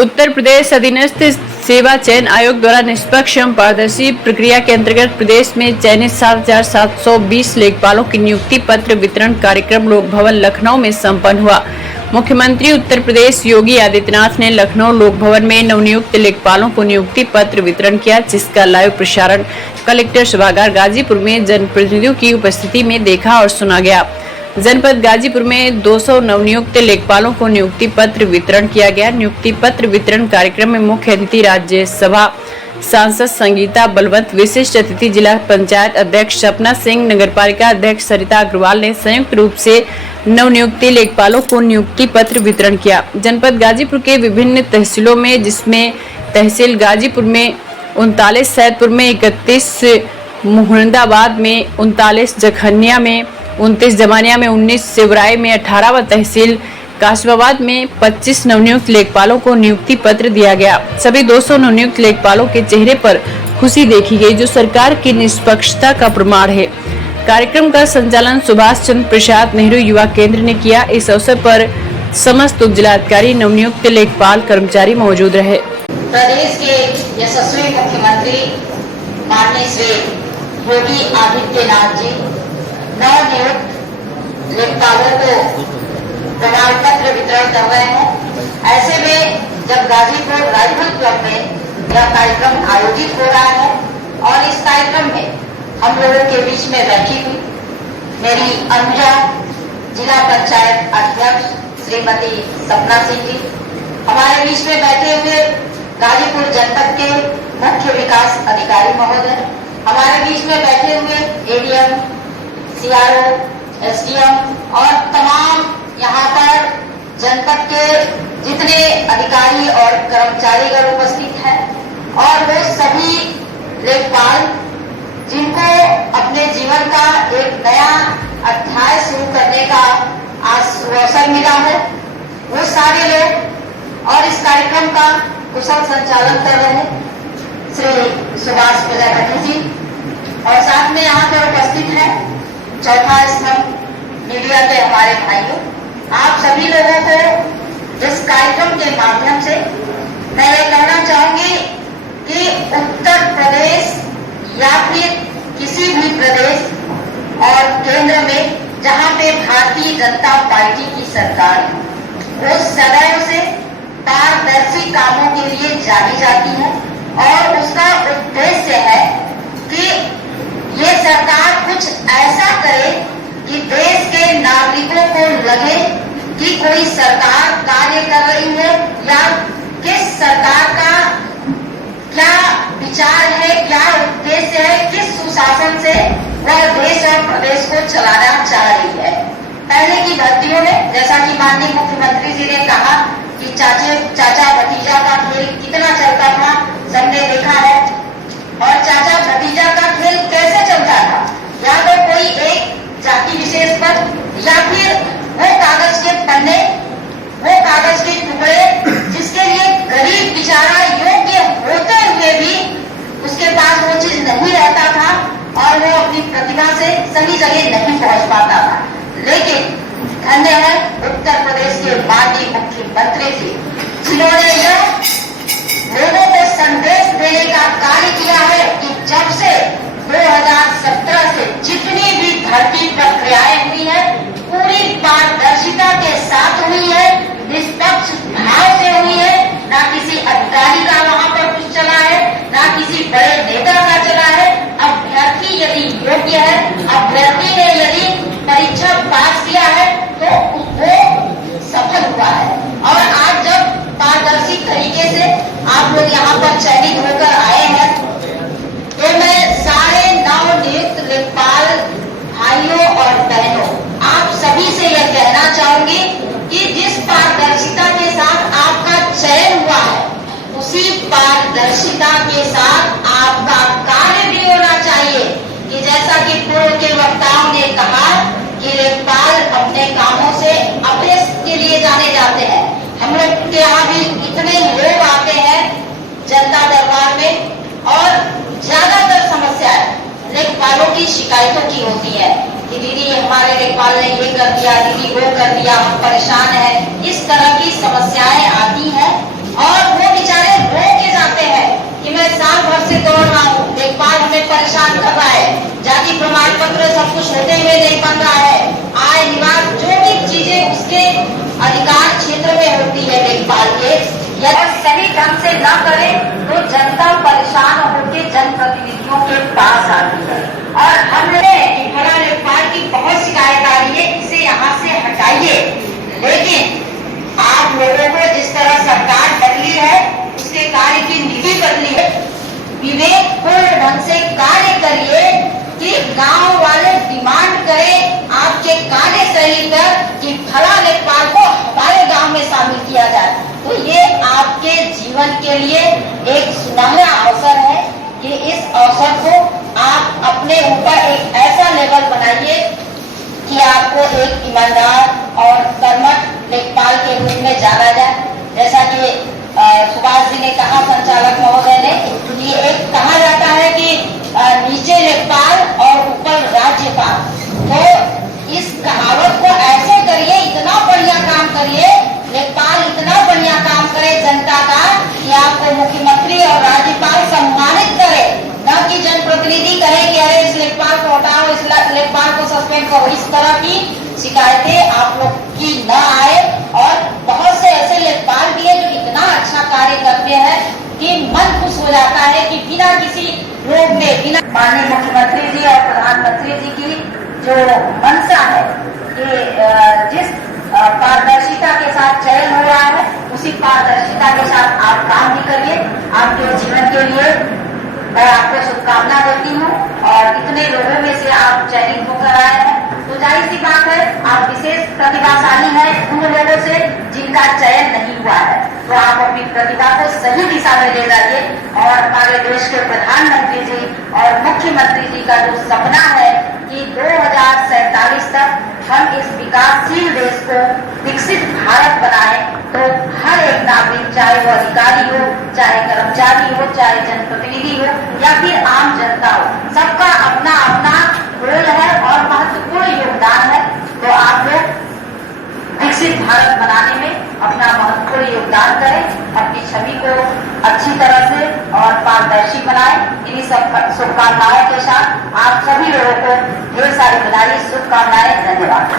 उत्तर प्रदेश अधीनस्थ सेवा चयन आयोग द्वारा निष्पक्ष एवं पारदर्शी प्रक्रिया के अंतर्गत प्रदेश में चयनित 7,720 लेखपालों की नियुक्ति पत्र वितरण कार्यक्रम लोक भवन लखनऊ में संपन्न हुआ। मुख्यमंत्री उत्तर प्रदेश योगी आदित्यनाथ ने लखनऊ लोक भवन में नवनियुक्त लेखपालों को नियुक्ति पत्र वितरण किया, जिसका लाइव प्रसारण कलेक्टर सभागार गाजीपुर में जनप्रतिनिधियों की उपस्थिति में देखा और सुना गया। जनपद गाजीपुर में 200 नवनियुक्त लेखपालों को नियुक्ति पत्र वितरण किया गया। नियुक्ति पत्र वितरण कार्यक्रम में मुख्य अतिथि राज्यसभा सांसद संगीता बलवंत, विशिष्ट अतिथि जिला पंचायत अध्यक्ष सपना सिंह, नगरपालिका अध्यक्ष सरिता अग्रवाल ने संयुक्त रूप से नवनियुक्त लेखपालों को नियुक्ति पत्र वितरण किया। जनपद गाजीपुर के विभिन्न तहसीलों में, जिसमें तहसील गाजीपुर में 39, सैदपुर में 31, मुहम्मदाबाद में 39, जखनिया में 29, जमानिया में 19, सिवराय में 18 व तहसील काशवाबाद में 25 नवनियुक्त लेखपालों को नियुक्ति पत्र दिया गया। सभी 200 नवनियुक्त लेखपालों के चेहरे पर खुशी देखी गई, जो सरकार की निष्पक्षता का प्रमाण है। कार्यक्रम का संचालन सुभाष चंद्र प्रसाद नेहरू युवा केंद्र ने किया। इस अवसर पर समस्त उपजिलाधिकारी, नवनियुक्त लेखपाल, कर्मचारी मौजूद रहे। प्रदेश के यशस्वी मुख्यमंत्री माननीय श्री योगी आदित्यनाथ जी नवनियुक्त लेखपालों को प्रमाण पत्र वितरण कर रहे हैं। ऐसे में जब गाजीपुर राजभवन क्लब में यह कार्यक्रम आयोजित हो रहा है और इस कार्यक्रम में हम लोगों के बीच में बैठी हुई मेरी अनुजा जिला पंचायत अध्यक्ष श्रीमती सपना सिंह जी, हमारे बीच में बैठे हुए गाजीपुर जनपद के मुख्य विकास अधिकारी महोदय, हमारे बीच में बैठे हुए एडीएम, सीआरओ, एसडीएम और तमाम यहाँ पर जनपद के जितने अधिकारी और कर्मचारीगण उपस्थित हैं और वो सभी लेखपाल जिनको अपने जीवन का एक नया अध्याय शुरू करने का अवसर मिला है, वो सारे लोग और इस कार्यक्रम का कुशल संचालन कर रहे हैं श्री सुभाष प्रजापति जी और साथ में यहाँ पर उपस्थित है चौथा स्तंभ मीडिया के हमारे भाइयों। आप सभी लोगों को इस कार्यक्रम के माध्यम से मैं ये कहना चाहूंगी कि उत्तर प्रदेश या फिर किसी भी प्रदेश और केंद्र में जहां पे भारतीय जनता पार्टी की सरकार है, वो सदैव से पारदर्शी कामों के लिए जानी जाती है और उसका उद्देश्य है कि ये सरकार कुछ ऐसा करे कि देश के नागरिकों को लगे कि कोई सरकार कार्य कर रही है या किस सरकार का क्या विचार है, क्या उद्देश्य है, किस सुशासन से वह देश और प्रदेश को चलाना चाह रही है। पहले की भर्तियों में जैसा कि माननीय मुख्यमंत्री जी ने कहा कि चाचा भतीजा का खेल कितना चलता था, सबने देखा है। और चाचा भतीजा का खेल कैसे चलता था, या तो कोई एक जाति विशेष पर या फिर वो कागज के पन्ने, वो कागज के टुकड़े जिसके लिए गरीब बेचारा योग्य होते हुए भी उसके पास वो चीज नहीं रहता था और वो अपनी प्रतिभा से सही जगह नहीं पहुंच पाता था। लेकिन धन्य है उत्तर प्रदेश के माननीय मुख्यमंत्री जी, जिन्होंने यह लोगों को संदेश देने का कार्य किया है कि जब से 2017 से जितनी भी भर्ती प्रक्रियाएं हुई है पूरी पारदर्शिता के साथ हुई है, निष्पक्ष भाव से हुई है, ना किसी अधिकारी का वहां पर कुछ चला है, ना किसी बड़े नेता का चला है। अभ्यर्थी यदि योग्य है, अभ्यर्थी ने यदि परीक्षा पास किया है तो वो सफल हुआ है। और आज जब पारदर्शी तरीके से आप लोग यहाँ पर चयनित होकर आए हैं तो मैं सारे नवनियुक्त लेखपाल भाइयों और बहनों आप सभी से यह कहना चाहूंगी कि जिस पारदर्शिता के साथ आपका चयन हुआ है, उसी पारदर्शिता के साथ आपका कार्य भी होना चाहिए। कि जैसा कि पूर्व के वक्ताओं ने कहा कि लेखपाल अपने कामों से अभ्यस के लिए जाने जाते हैं। हम लोग के यहाँ भी इतने लोग आते हैं जनता दरबार में और ज्यादातर समस्याएं लेखपालों की शिकायतों की होती है कि दीदी हमारे लेखपाल ने ये कर दिया, दीदी वो कर दिया, हम परेशान हैं। इस तरह की समस्याएं आती हैं और वो बेचारे रो के जाते हैं कि मैं साल भर से दौड़ रहा हूँ, लेखपाल हमें परेशान कर रहा है, जाति प्रमाण पत्र सब कुछ होते हुए नहीं बन रहा है, आय निवास जो भी चीजें उसके अधिकार क्षेत्र में होती है लेखपाल के, यदि सही ढंग से न करे तो जनता परेशान होकर जनप्रतिनिधियों के पास आती है। और हमने भरा लेखपाल की बहुत शिकायत आ रही है, इसे यहाँ से हटाइए। लेकिन आप लोगों को जिस तरह सरकार बदली है, उसके कार्य की नीति बदली है, विवेकपूर्ण ढंग से कार्य करिए कि गांव वाले डिमांड करें आपके कार्य शैली पर कि फला लेखपाल को हमारे गांव में शामिल किया जाए। तो ये आपके जीवन के लिए एक सुनहरा अवसर है कि इस अवसर को आप अपने ऊपर एक ऐसा लेवल बनाइए कि आपको एक ईमानदार और कर्मठ लेखपाल के रूप में जाना जाए। जैसा कि सुभाष जी ने कहा, संचालक महोदय ने, कि एक कहा जाता है कि नीचे लेखपाल और ऊपर राज्यपाल। तो इस कहावत को ऐसे करिए, इतना बढ़िया काम करिए, लेखपाल इतना बढ़िया काम करे जनता का कि आपको मुख्यमंत्री और राज्यपाल सम्मानित करे, न कि जनप्रतिनिधि कहे कि अरे इस लेखपाल को हटाओ, इस लेखपाल को सस्पेंड करो। इस तरह की शिकायतें आप लोग की न आए। और बहुत से ऐसे लेखपाल भी है जो इतना अच्छा कार्य करते हैं कि मन खुश हो जाता है कि बिना किसी रोग में, बिना माननीय मुख्यमंत्री जी और प्रधानमंत्री जी की जो मंशा है कि जिस पारदर्शिता के साथ चयन हो रहा है, उसी पारदर्शिता के साथ आप काम भी करिए। आपके जीवन के लिए मैं आपको शुभकामना देती हूँ। और इतने लोगों में से आप चयनित होकर आए हैं, तो जाहिर सी बात है आप विशेष प्रतिभाशाली हैं उन लोगों से जिनका चयन नहीं हुआ है। तो आप अपनी प्रतिभा को सही दिशा में ले जाइए और हमारे देश के प्रधानमंत्री जी और मुख्यमंत्री जी का जो सपना है कि 2047 तक हम इस विकासशील देश को विकसित भारत बनाए, तो हर एक नागरिक, चाहे वो अधिकारी हो, चाहे कर्मचारी हो, चाहे जनप्रतिनिधि हो या फिर आम जनता हो, सबका अपना अपना रोल है और महत्वपूर्ण योगदान है। तो आप लोग विकसित भारत बनाने में अपना महत्वपूर्ण योगदान करें, अपनी छवि को अच्छी तरह से और पारदर्शी बनाएं। इन्हीं सब शुभकामनाओं के साथ आप सभी लोगों को ढेर सारी बधाई, शुभकामनाएं, धन्यवाद।